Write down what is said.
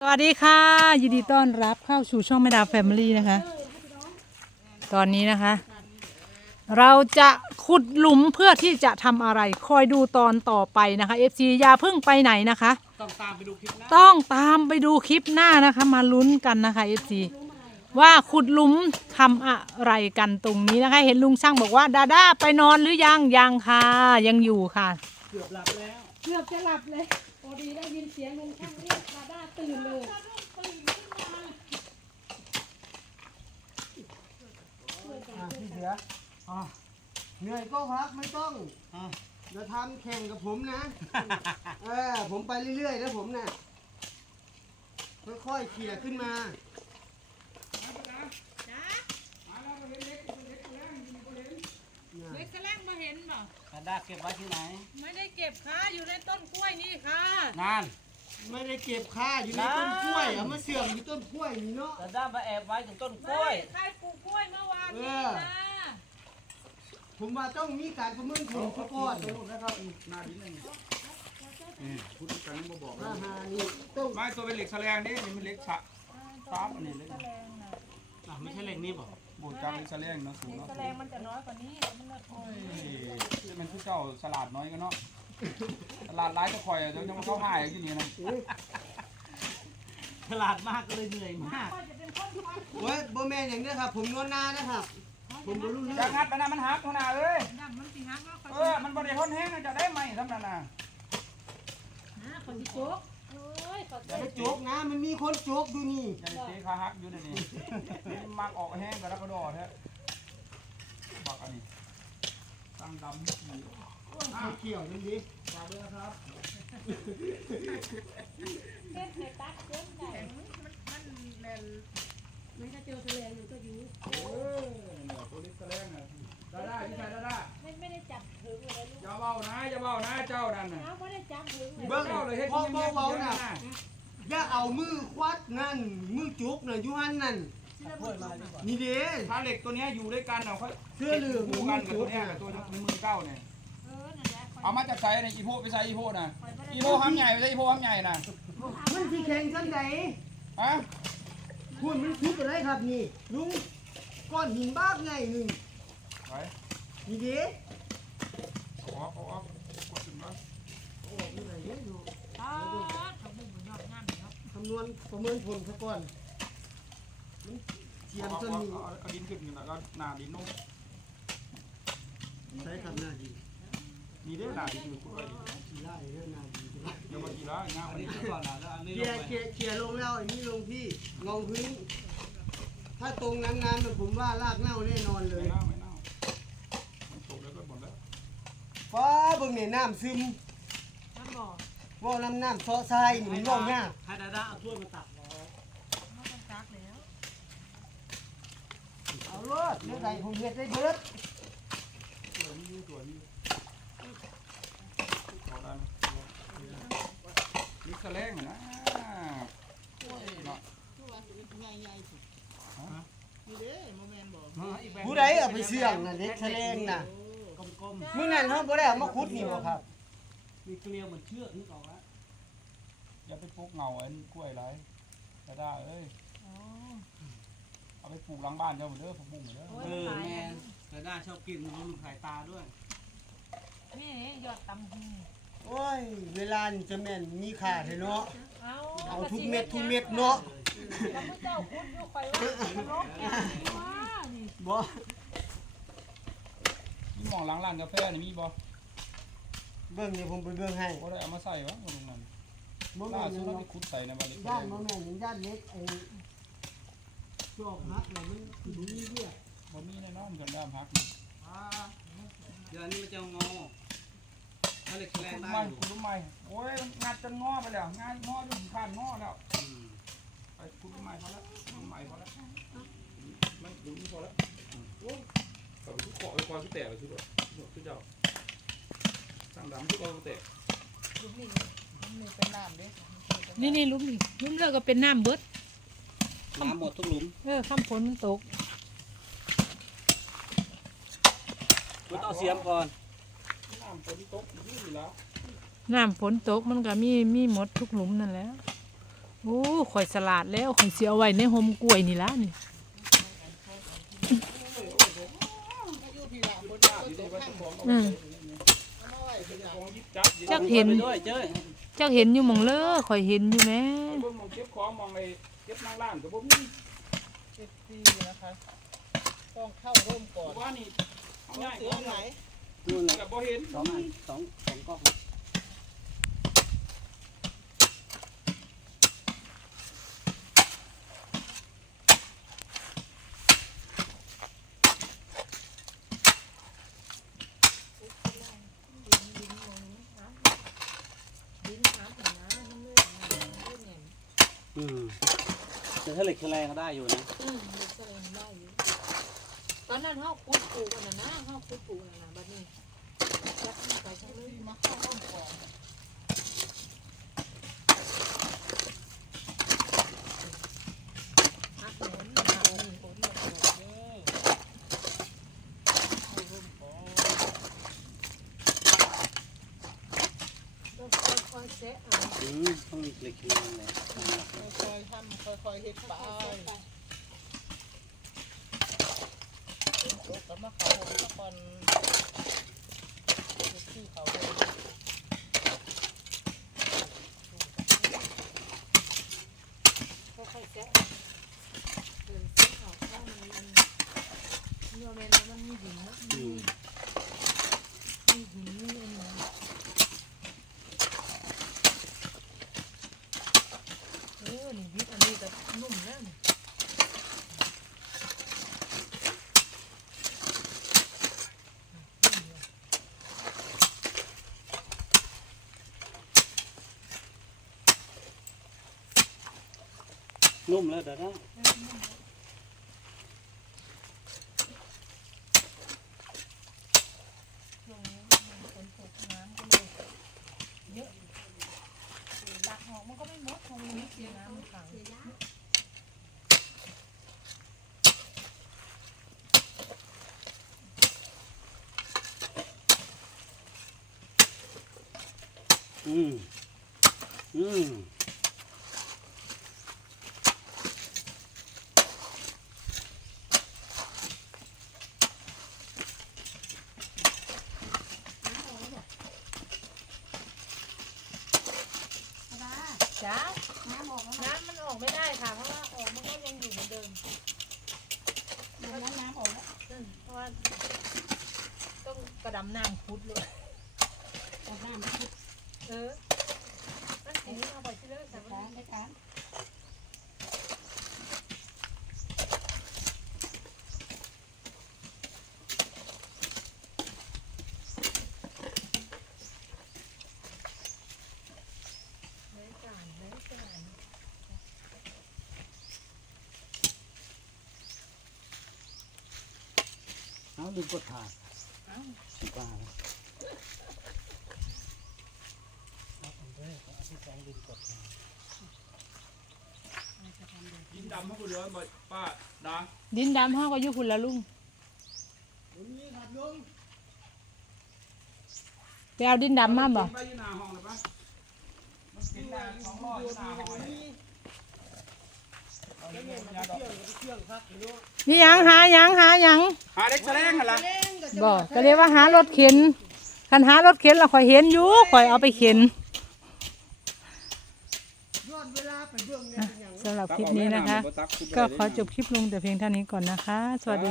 สวัสดีค่ะ ยินดีต้อนรับเข้าสู่ช่องแม่ดาแฟมิลี่นะคะ ตอนนี้นะคะ เราจะขุดหลุมเพื่อที่จะทำอะไร คอยดูตอนต่อไปนะคะ FC อย่าเพิ่งไปไหนนะคะ ต้องตามไปดูคลิปหนะต้องตามไปดูคลิปหน้านะคะ มาลุ้นกันนะคะ FC ว่าขุดหลุมทำอะไรกันตรงนี้นะคะ เห็นลุงช่างบอกว่าดาด้าไปนอนหรือยังยังค่ะ ยังอยู่ค่ะ เกือบหลับแล้ว เกือบจะหลับเลยพอดีได้ยินเสียงลุงช่างเรียกดาด้า ตื่นเลยพี่เสืออะเหนื่อยก็พักไม่ต้องอะจะทำแข่งกับผมนะ เออผมไปเรื่อยๆนะผมนะ่ะค่อยๆเขี่ยขึ้นมาเล็กแรงมาเห็นบ่กระดาษเก็บไว้ที่ไหน ไม่ได้เก็บค่ะอยู่ในต้นกล้วยนี่ค่ะ นาน ไม่ได้เก็บค่าอยู่ในต้นกล้วยเอามาเสื่อมอยู่ต้นกล้วยนี่เนาะกระดาษมาแอบไว้ถึงต้นกล้วย ใครปลูกกล้วยเมื่อวานเอนี้อนะผมว่าต้องมีการประเมินผลซะก่อนนะครับหน้าดินนึงนี่พูดกันไม่บอกอาหารนี่ต้องไม้ตัวเป็นเหล็กแฉลงนี่นี่มันเหล็กฉะตามอันนี้เลยอะไม่ใช่เหล็กนี่บอกโบดจังเหล็กแฉลงเนาะสูงเนาะแสดงมันจะน้อยกว่านี้มันละโอ้ยมันคือเจ้าสลัดน้อยกันเนาะ สลัดร้ายก็คอยจะมาเข้าหายอยู่นี่นะฉลาดมากก็เลยเหนื่อยมากโอ้ยโบแมนอย่างนี้ครับ ผมนวลนานะครับ ผมบ่รู้เรื่จะองงัดไปนะมันหักขนาดเอ้ยน้ำมันสิฮักเนาะเออมันบริทนแห้งจะได้ไหมสำนักน่ะคนสิโจ๊กอย่าไปโจกนะมันมีคนโจกดูนี่อย่าไปเตะขาหักอยู่เดี๋ยวนี้มักออกแห้งกับแล้วก็ดอแท้บักอันนี้ตั้งดำขี่ เขียวๆนั่นดิฝากด้วยนะครับมันก็เจอทะเลอยู่ก็อยู่เออเนี่ยตัวเล็กแฉลงน่ะได้ได้พี่ชายได้ได้ไม่ไม่ได้จับถึงเลยลูกอย่าเบานะอย่าเบานะเจ้านั่นน่ะเขาไม่ได้จับถึงเลยเบิ้งเจ้าเลยเฮ็ดพ่อเงีพ่อยบๆเบาเดี๋ยวน่ะนะอย่าเอามือควัดนั่นมือจุกน่ะอยู่หันนั่นถ้วยมาดีกว่านี่เด้ถ้าเหล็กตัวเนี้ยอยู่ด้วยกันเนาะเขาเสื้อเหลืองคู่มืกัอนกับจุตักวเนี้ยน่ะกับตัวในมือเก้าเนี่ย เออนั่นแหละเอามาจากไซในอีโพไปใส่อีโพน่ะอีโพห้ามใหญ่ไปใส่อีโพห้ามใหญ่น่ะมันสิแข่งกันไดฮะคุณมันทุบอะไรครับนี่ลุงก้อนหินบ้ากไงหนึ่งไปนี่เด้เอาออกเอาออกกดถึงแล้วคำนวณประเมินผลซะก่อนมันเทียมเอาจนเอานี่เอาเอาดินขึ้นแล้วก็หนาดินลงใช้คำหน้าดี มีเด้อหนาดินอยู่คุดไว้ดิกี่ไร่เด้อหน้าดีกี่ไร่เดี๋ยวมาทีละงาอัอันนนี้นี้ก่อนนะแล้วอันนี้เคลลียงร์ไปเคลียร์เคลียร์ลงแล้วอันนี้ลงที่งองพื้น ถ้าตรงนั้นน้ำมันผมว่ารากเน่าแน่นอนเลไม่ยเน่าไม่เน่ามันตกแล้วก็หมดแล้วฟ้าเบิ่งเนี่ยน้ำซึมน้ำบ่อว่าน้ำน้ำซอทรายนี่มันว่ายากให้ดาดาเอาถ้วยมาตักรอไม่ต้องซักแล้ว เอารถเมื่อไหร่ผมเฮ็ดได้เบิด ตัวนี้ตัวนี้ขอได้ไหม นี่แสลงอะนะเนาะผู้ใดเอาไปเสี่ยงน่ะเด็กแสลงน่ะกลมมื้อนั้นเฮาบ่ได้เอามาขุดนี่บ่ครับ ๆ มีเกลียวเหมือนเชือกนึกออกแล้วอย่าไปปลูกเงาไอ้กล้วยไรจะได้เอ้ยเอาไปปลูกหลังบ้านเจ้าหมดเด้อผักบุ้งเด้อเออแมนกระดาชอบกินมันมีสายตาด้วย นี่ยอดตำหู โอ้ย เวลานี่จะแม่นมีค่าแท้เนาะ เอาเอาทุกเม็ดทุกเม็ดเนาะแล้วพระเจ้าคุดอยู่ไปว่ามันลบว่านี่บ่มีหมองหลังร้านกาแฟนี่มีบ่เบิ่งเดี๋ยวผมไปเบิ่งให้บ่ได้เอามาใส่วะตรงนั้นบ่ล่าแม่นสุดเนาะเราไปขุดใส่ในบ้านเล็กย่านบ่แม่นย่านเล็กไอ้จอกหักแล้วมันสิบ่มีเรียกบ่มีแน่นอนกันด้ามฮักเดี๋ยวอันนี้มันจะงอ ถ้าเหล็กแฉลขุงดได้ใหม่อยู่ขุดใหม่โอ้ยมันงัดจนงอไปแล้วงานงอจนขาดงอแล้วอืมไปขุดใหม่พอแล้วขุดใหม่พอแล้วไม่ดูนี่พอแล้วโอ้แต่ทุกขอไปก่อนที่แตกเลยชุดว่าชุดเจ้าสั่งดำทุกเอาแต่ลูกนี่นี่เป็นน้ำเด้นี่นี่หลุ้มนี่ลุ้มเลิกก็เป็นน้ำเบิดน้ำหมดทุกหลุมเออข้ามฝนมันตกมันต้องเสียมก่อน ฝนตกนี่อยู่แล้วน้ำฝนตกมันก็มีมีหมดทุกหลุมนั่นแหล้วโอ้ข่อยสลัดแล้วข่อยเสียเอาไว้ในโฮมกล้วยนี่ละนี่อืมของยิบจับจักเห็นไปด้วยเจ้ยเจ้าเห็นอยู่หมองเลอข่อยเห็นอยู่แหม่เบิ่งมองเก็บของมองไอ้เก็บนางร้านก็บ่มีดีนะคะ ต้องเข้าร่มก่อนว่านี่เอาง่ายเสือไหน นู่นแหละก็บ่เห็นสองอันสองสองกล้องอืมแต่ถ้าเหล็กแฉลงก็ได้อยู่นะอืมเด็กแสดงได้อยู่ตอนนั้นเฮาคุดปลูกอันนั้นนะเฮาคุดปลูกอันนั้นนะบัดนี้ จักมันไปทั้งเลยมาเข้าร่มก่อนฮักแหนมฮักนี่ฝนมาตกเด้อเข้าร่มก่อนต้องค่อยๆแซะเอาอืมต้องมีเหล็กแฉลงแหละค่อยๆทำค่อยๆเฮ็ดไปตกกับมาเขาร่มซะก่อน ที่เขาร่ม ค่อยๆแซะเอาเดินแซะเอาเพราะมันมันโยเมนมันมีหินนะ อืม มีหินมีอันนั้นเออนี่วิทย์อันนี้ก็นุ่มแล้วนี่ นุ่มแล้วเดี๋ยวนะช่วงนี้มันฝนตกน้ำก็เลยเยอะตักออกมันก็ไม่หมดคงมีเดียน้ำมันขังอืม อืม จ้าน้ำออกน้ำมันออกไม่ได้ค่ะ เพราะว่าออกมันก็ยังอยู่เหมือนเดิมแล้วน้ำออกแล้วเพราะว่าต้องกระดำน้ำคุดเลยกระดำคุดเออนั่นสีนี้เอาไปที่เลยแต่ว่าไม่ทาน ไม่จานไม่จาน เอาลืมกดถ่ายสิบ้าแล้วกินดำห้กูเหลือบ่ป้าดาดินดำห้าก็อยู่คุณละลุงนี่ครับลุงไปเอาดินดำมาบ่ไปอยู่หนาห้องเลยปะมันกินได้สองร้อยหนาห้อง นยาดอกเครื่องครับพี่น้องนี่หยังหาหยังหาหยังหาเล็กแฉลงกันละบ่ก็เรียกว่าหารถเข็นคันหารถเข็นเราข่อยเห็นอยู่ข่อยเอาไปเข็นย้อนเวลาไปเบื้องเนี่ยเป็นอย่างสำหรับคลิปนี้นะคะ ก็ขอจบคลิปลงแต่เพียงเท่านี้ก่อนนะคะ สวัสดี